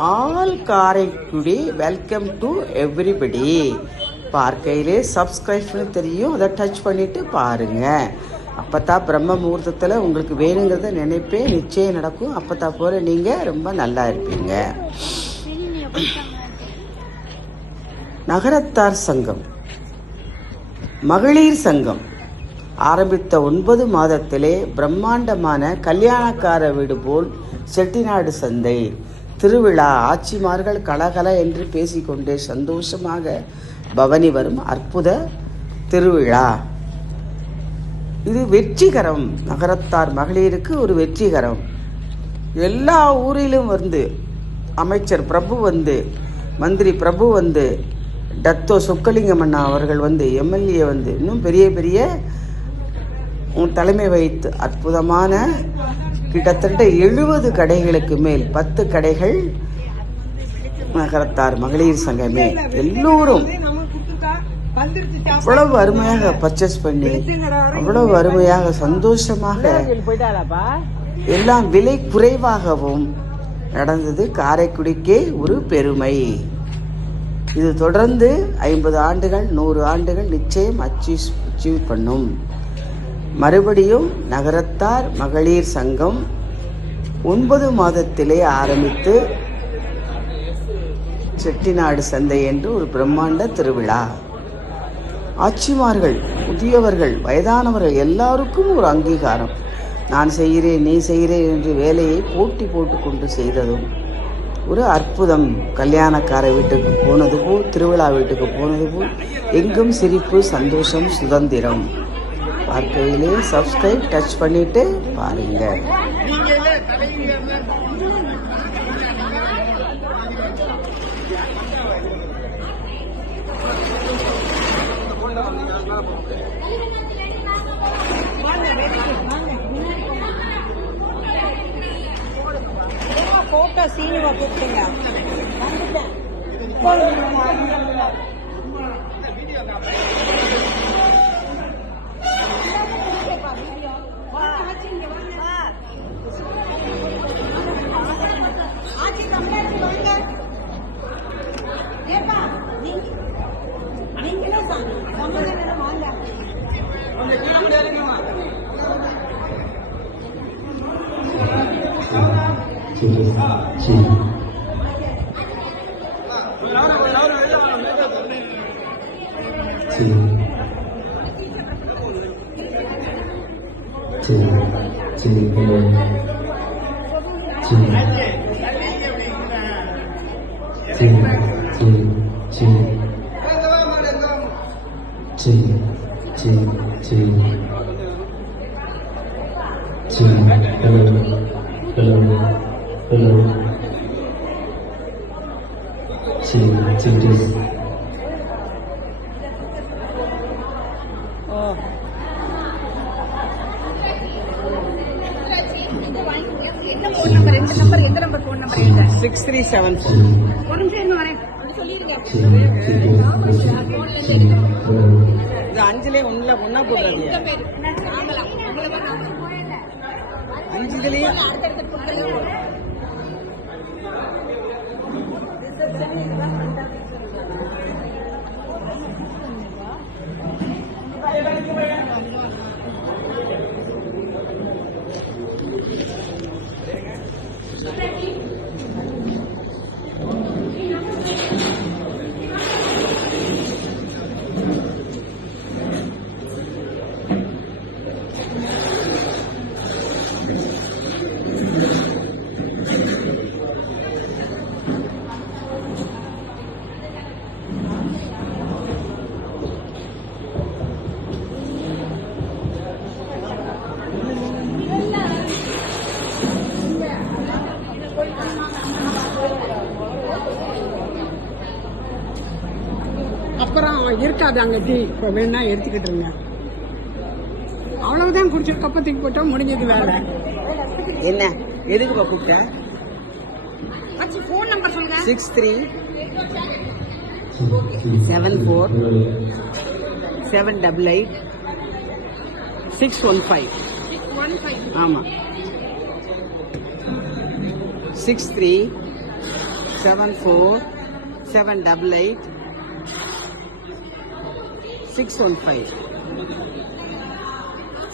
All Karaikudi welcome to everybody. பார்க்கையிலே சப்ஸ்கிரைப்னு தெரியும், அதை டச் பண்ணிவிட்டு பாருங்கள். அப்போத்தான் பிரம்ம முகூர்த்தத்தில் உங்களுக்கு வேணுங்கிறத நினைப்பே நிச்சயம் நடக்கும். அப்போத்தான் போல நீங்கள் ரொம்ப நல்லா இருப்பீங்க. நகரத்தார் சங்கம், மகளிர் சங்கம் ஆரம்பித்த 9 மாதத்திலே பிரம்மாண்டமான கல்யாணக்கார வீடு போல் செட்டிநாடு சந்தை திருவிழா, ஆட்சிமார்கள் கலகல என்று பேசிக்கொண்டே சந்தோஷமாக பவனி வரும் அற்புத திருவிழா. இது வெற்றிகரம். நகரத்தார் மகளிருக்கு ஒரு வெற்றிகரம். எல்லா ஊரிலும் வந்து அமைச்சர் பிரபு வந்து, மந்திரி பிரபு வந்து, டத்தோ சொக்கலிங்கம் அண்ணா அவர்கள் வந்து, எம்எல்ஏ வந்து, இன்னும் பெரிய பெரிய தலைமை வைத்து அற்புதமான கிட்டத்தட்ட 70 கடைகளுக்கு மேல் 10 கடைகள் நகரத்தார் மகளிர் சங்கமே எல்லோரும் அவ்வளவு அருமையாக பர்ச்சேஸ் பண்ணி அவ்வளவு அருமையாக சந்தோஷமாக எல்லாம் விலை குறைவாகவும் நடந்தது. காரைக்குடிக்கே ஒரு பெருமை. இது தொடர்ந்து 50 ஆண்டுகள் 100 ஆண்டுகள் நிச்சயம் அச்சீவ் பண்ணும். மறுபடியும் நகரத்தார் மகளிர் சங்கம் 9 மாதத்திலே ஆரம்பித்து செட்டிநாடு சந்தை என்று ஒரு பிரம்மாண்ட திருவிழா. ஆட்சிமார்கள், முதியவர்கள், வயதானவர்கள் எல்லாருக்கும் ஒரு அங்கீகாரம். நான் செய்கிறேன், நீ செய்கிறேன் என்று வேலையை போட்டி போட்டுக்கொண்டு செய்ததும் ஒரு அற்புதம். கல்யாணக்கார வீட்டுக்கு போனது போல், திருவிழா வீட்டுக்கு போனது போல், எங்கும் சிரிப்பு, சந்தோஷம், சுதந்திரம். பார்க்கையிலே சப்ஸ்கிரைப் டச் பண்ணிட்டு பாருங்க. போட்டோ சீனுவா கூப்பிட்டீங்க. எந்த நம்பர் போன் நம்பர் 6374. இது 5லே ஒன்னா போடுறது. 5 அப்புறம் இருக்காது அங்க டீ. இப்போ வேணா எடுத்துக்கிட்டு இருங்க. அவ்வளவுதான் குடிச்ச கப்பத்துக்கு போட்டோம், முடிஞ்சது வேலை. என்ன எதுக்கு கூப்பிட்ட? ஃபோன் நம்பர் சொல்லுங்க. 6374788615. ஆமா, 63 7478 615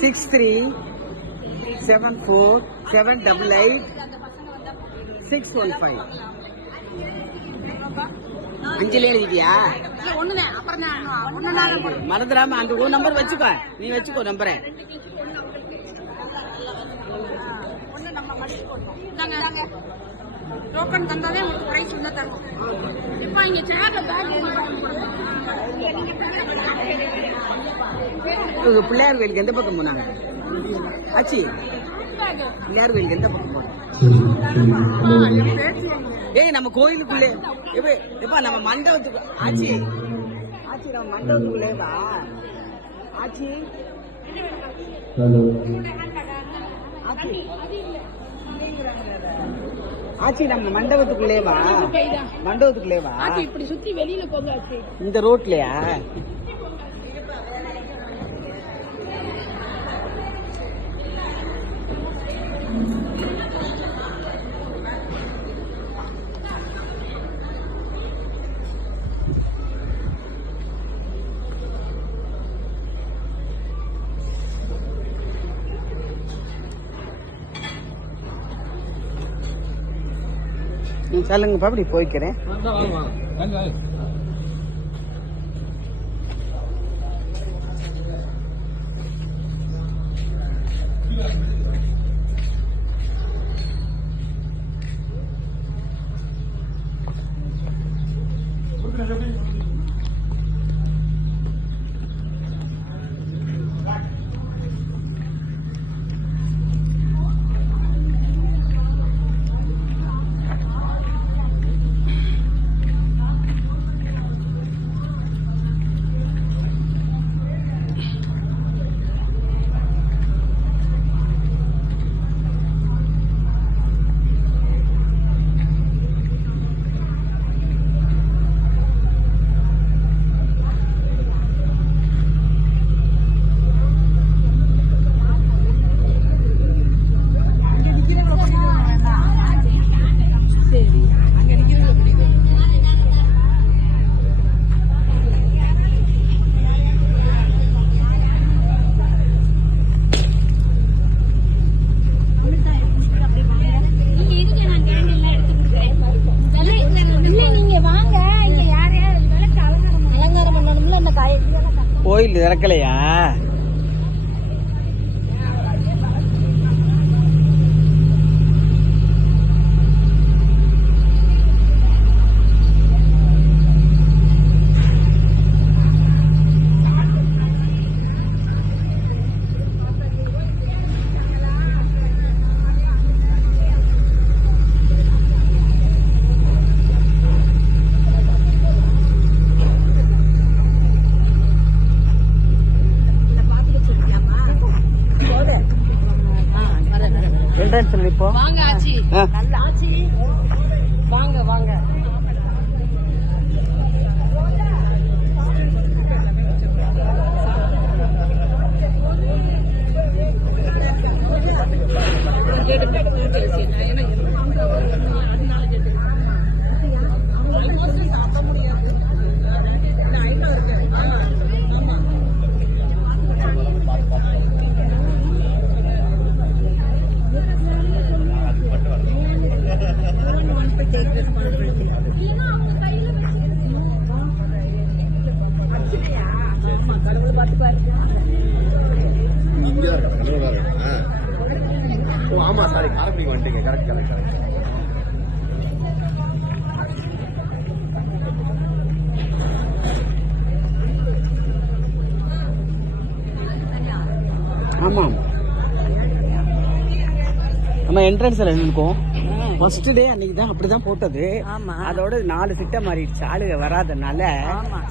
637478 615. அஞ்சலி எழுதிட்டியா? மறந்துடாம அந்த ஒரு நம்பர் வச்சுக்கோ, நீ வச்சுக்கோ நம்பரை. டோக்கன் தந்தாலே உங்களுக்கு பிரைஸ் உள்ள தரும். இப்போ இங்க சேர்ல பேக் பிள்ளையார் கோயிலுக்கு எந்த பக்கம் போனாங்க ஆச்சி? பிள்ளையார் கோயிலுக்கு எந்த பக்கம் போனாங்க? ஏய் நம்ம கோயிலுக்குள்ளே எப்ப நம்ம மண்டபத்துக்கு ஆச்சி ஆச்சி நம்ம மண்டபத்துக்குள்ளேவா ஆச்சி? ஆச்சி நம்ம மண்டபத்துக்குள்ளேவா? மண்டபத்துக்குள்ளேவா? இப்படி சுத்தி வெளியில போங்க. இந்த ரோட்லயா? சொல்லுங்கப்பா, அப்படி போய்க்கிறேன். கோயில் திறக்கலையா? என்ட்ரன்ஸ்ல இப்போ வாங்க ஆச்சி. நல்ல ஆச்சி. வாங்க வாங்க. ஆமா சாரி, காரப்படி வந்துட்டீங்க. Correct correct correct. ஆமாம், நம்ம என்ட்ரன்ஸ்ல இருக்கோம். ஃபர்ஸ்ட் டே அன்னைக்கு தான் அப்படிதான் போட்டது. அதோட 4 சிட்டை மாறிடுச்சு. ஆளுக வராதனால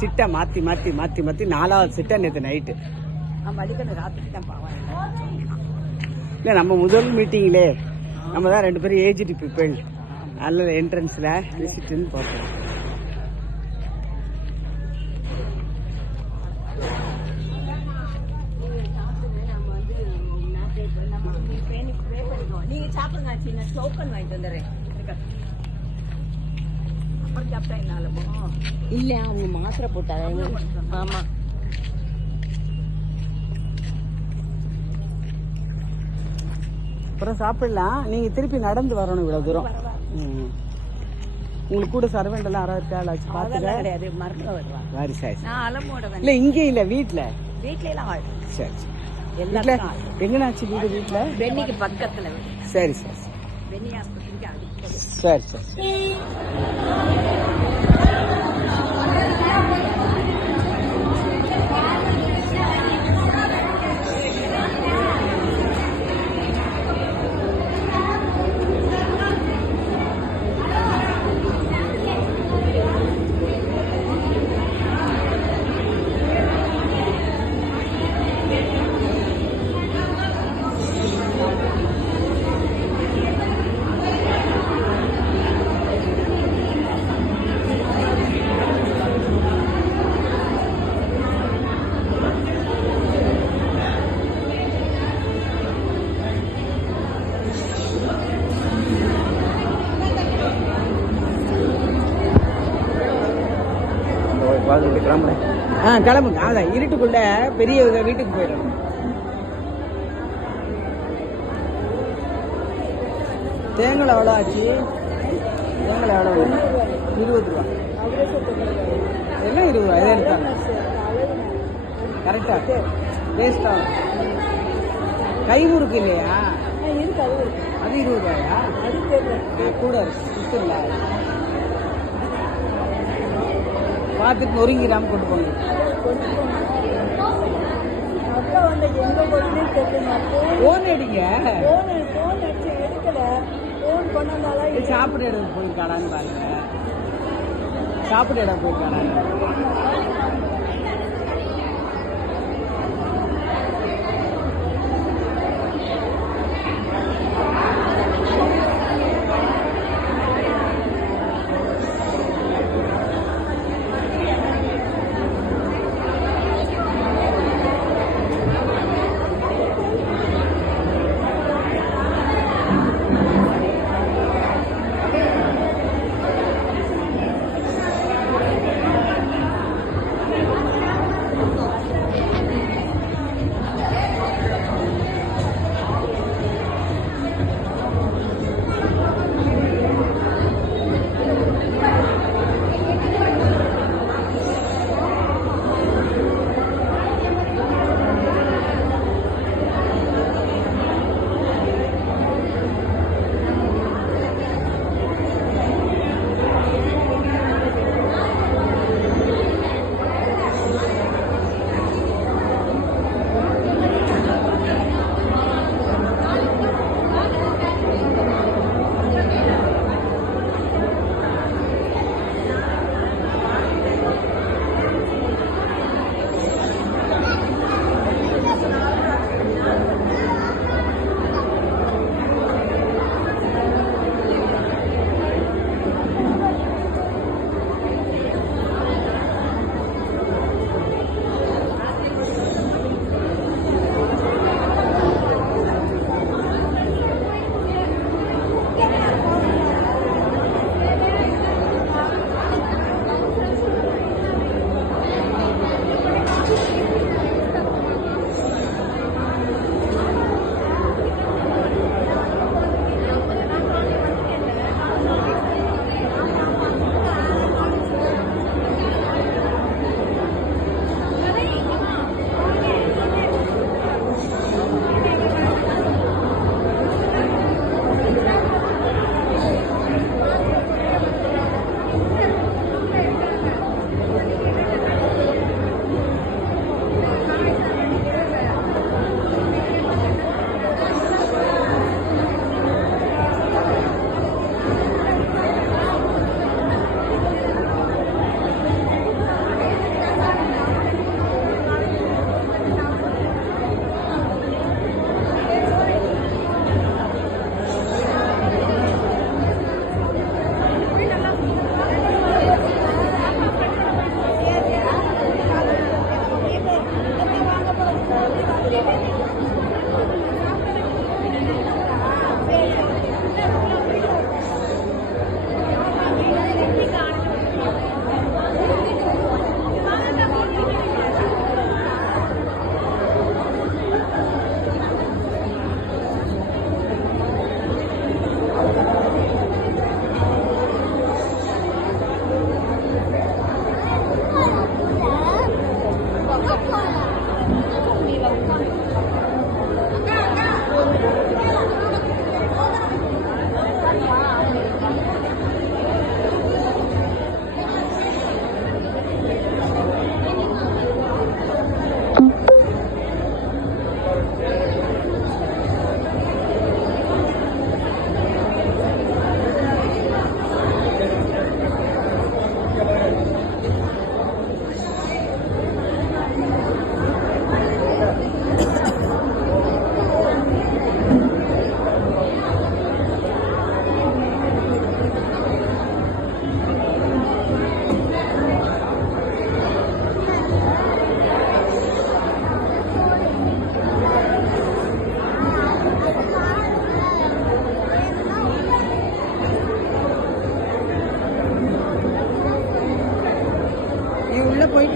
சிட்டை மாத்தி மாத்தி மாத்தி மாத்தி 4வது சிட்டை நேற்று நைட்டு. இல்ல நம்ம முதல் மீட்டிங்லே நம்ம தான் 2 பேரும் ஏஜ்டு பீப்பிள். அதில் என்ட்ரன்ஸ்ல விசிட்னு பார்த்தோம். நீங்க சாப்பிடுங்க, டோக்கன் வாங்கிட்டு வந்துடுறேன். இல்ல அவங்க மாத்திரை போட்டாங்க. ஆமா. அப்புறம் சாப்பிடலாம். நீங்க திருப்பி நடந்து வரணும் இவ்வளவு தூரம். உங்களுக்கு கூட சர்வெண்ட் எல்லாம் யாராவது இருக்கா? பாத்துக்க கிடையாது, மருந்து வருவா. சரி சரி. நான் அலமோட இல்ல இங்கே இல்ல வீட்டுல. வீட்ல எல்லாம் ஆள். சரி சரி. வீட்ல எங்கனாச்சு வீடு? வீட்டுல பெண்ணிக்கு பக்கத்துல. சரி சரி. பெண்ணி ஆஸ்பத்திரிக்கு அடிக்கடி. சரி சரி. கிளம்புங்க. அதான் இருட்டுக்குள்ள பெரிய வீட்டுக்கு போயிடணும். தேங்காய் எவ்வளோ ஆச்சு? தேங்காய் எவ்வளோ? 20 ரூபா. எல்லாம் 20 ரூபா. இதே எடுத்தாங்க. கரெக்டா வேஸ்டா? கை முறுக்கு இல்லையா? அது 20 ரூபாயா? கூட இருக்கு. பார்த்துட்டு நொறுங்கிறாம கொண்டு போங்க. போன் அடிங்க. சாப்பிட இடம் போயிருக்காடான்னு பாருங்க. சாப்பிட இடம் போயிருக்காடா.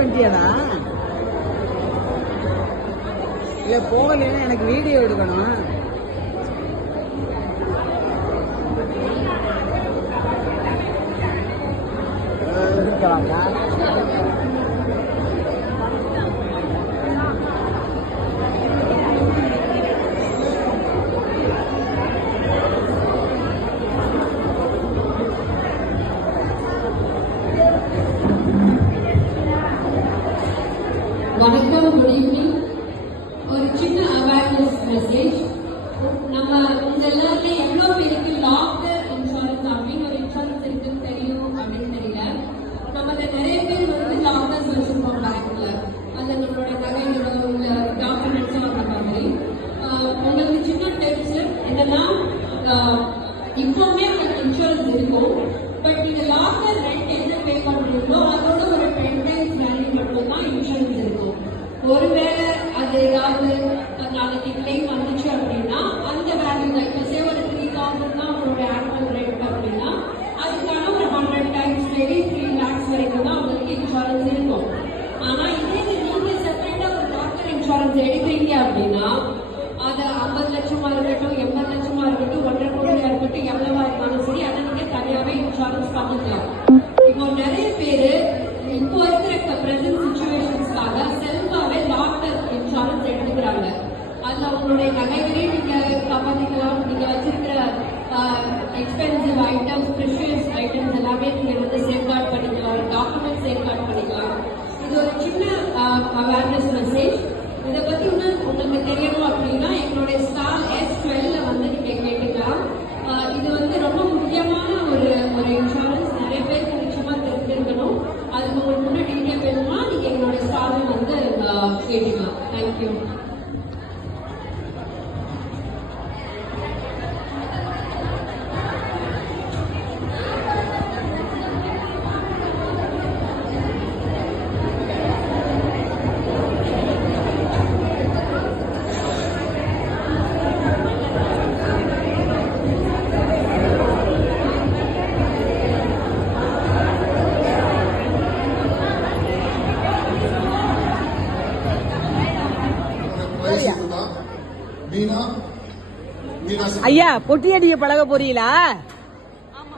வந்துட்டியாடா? இல்ல போகலைன்னா எனக்கு வீடியோ எடுக்கணும். வணக்கம், குட் ஈவினிங். ஒரு சின்ன அவேர்னஸ் மெசேஜ். நம்ம உங்க எல்லாருமே எவ்வளவு பேருக்கு லாக்டர் இன்சூரன்ஸ் அப்படின்னு ஒரு இன்சூரன்ஸ் இருக்குன்னு தெரியும் அப்படின்னு தெரியல. நம்மள நிறைய பேர் வந்து லாக்டர்ஸ் வச்சிருப்போம் பேங்க்ல. அதுல நம்மளோட நகைகளோ இல்ல டாக்குமெண்ட்ஸோ அந்த மாதிரி. உங்களுக்கு சின்ன டிப்ஸ் என்னன்னா, இப்பவுமே உங்களுக்கு இன்சூரன்ஸ் இருக்கும். பட் நீங்க லாக்டர் ரெண்ட் என்ன பே பண்றீங்களோ அதோட ஒரு 10 times வேல்யூ மட்டும் தான் இன்சூரன்ஸ் இருக்கும். ஒருவேளை அது ஏதாவது நாளைக்கு கிளைம் வந்துச்சு அப்படின்னா அந்த வேல்யூ தான். இப்போ சே ஒரு 3,000 தான் உங்களோட ஆனுவல் ரெண்ட் அப்படின்னா அதுக்கான ஒரு 100 times மேபி 3 lakhs வரைக்கும் தான் உங்களுக்கு இன்சூரன்ஸ் இருக்கும். ஆனா இதே நீங்க செப்பரேட்டா ஒரு டாக்டர் இன்சூரன்ஸ் எடுக்கிறீங்க அப்படின்னா அது 50 லட்சமா இருக்கட்டும், 80 லட்சமா இருக்கட்டும், 1.5 கோடியா இருக்கட்டும், எவ்வளவா இருந்தாலும் சரி அதை நீங்க தனியாவே இன்சூரன்ஸ் பண்ணிக்கலாம். இப்போ நிறைய பேரு இப்போ இருக்கிற பிரசன்ட் சிச்சுவேஷன்ஸ்க்காக செல்ஃபாவே டாக்டர் இன்சூரன்ஸ் எடுத்துக்கிறாங்க. அதுல உங்களுடைய நகைகளே நீங்க காப்பாத்திக்கலாம். நீங்க வச்சிருக்கிற எக்ஸ்பென்சிவ் ஐட்டம்ஸ், ப்ரெஷியஸ் ஐட்டம்ஸ் எல்லாமே நீங்க வந்து சேஃப்கார்ட் பண்ணிக்கலாம், டாக்குமெண்ட் சேஃப்கார்ட் பண்ணிக்கலாம். இது ஒரு சின்ன அவேர்னஸ் மெசேஜ். இதை பத்தி உங்களுக்கு தெரியணும் அப்படின்னா எங்களுடைய ஸ்டால் S12 வந்து நீங்க கேட்டுக்கலாம். இது வந்து ரொம்ப முக்கியமான ஒரு இன்சூரன்ஸ். நிறைய பேருக்கு நிச்சயமா தெரிஞ்சிருக்கணும். அதுக்கு உங்களுக்கு முன்னாடி டீட்டெயில் வேணுமா நீங்க எங்களோட ஸ்டால் வந்து கேட்டுக்கலாம். தேங்க்யூ. ஐயா, பொட்டி அடிக்க பழக போறீங்களா?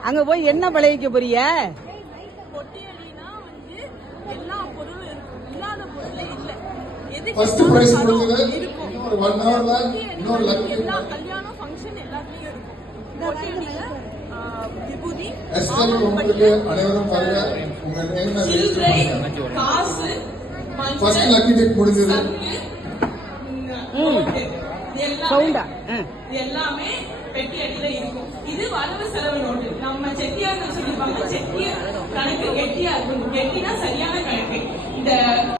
அங்க போய் என்ன பழகிக்க போறீங்க? ஃபர்ஸ்ட் பிரைஸ் கொடுத்தது இன்னொரு 1 ஹவர்ல இன்னொரு லக்கி கல்யாணம் ஃபங்க்ஷன் எல்லாத்துலயும் இருக்கும். விபூதி எஸ்எல் உங்களுக்கு அனைவரும் பாருங்க. உங்க நேம் சில்லறை, காசு, ஃபர்ஸ்ட் லக்கி டிப் முடிஞ்சது. எல்லாமே பெட்டி அடியில இருக்கும். இது வரவு செலவு நோட்டு. நம்ம செட்டியார் சொல்லிருப்பாங்க, செட்டியார் கணக்கு கெட்டியா இருக்கணும். கெட்டினா சரியான கணக்கு. இந்த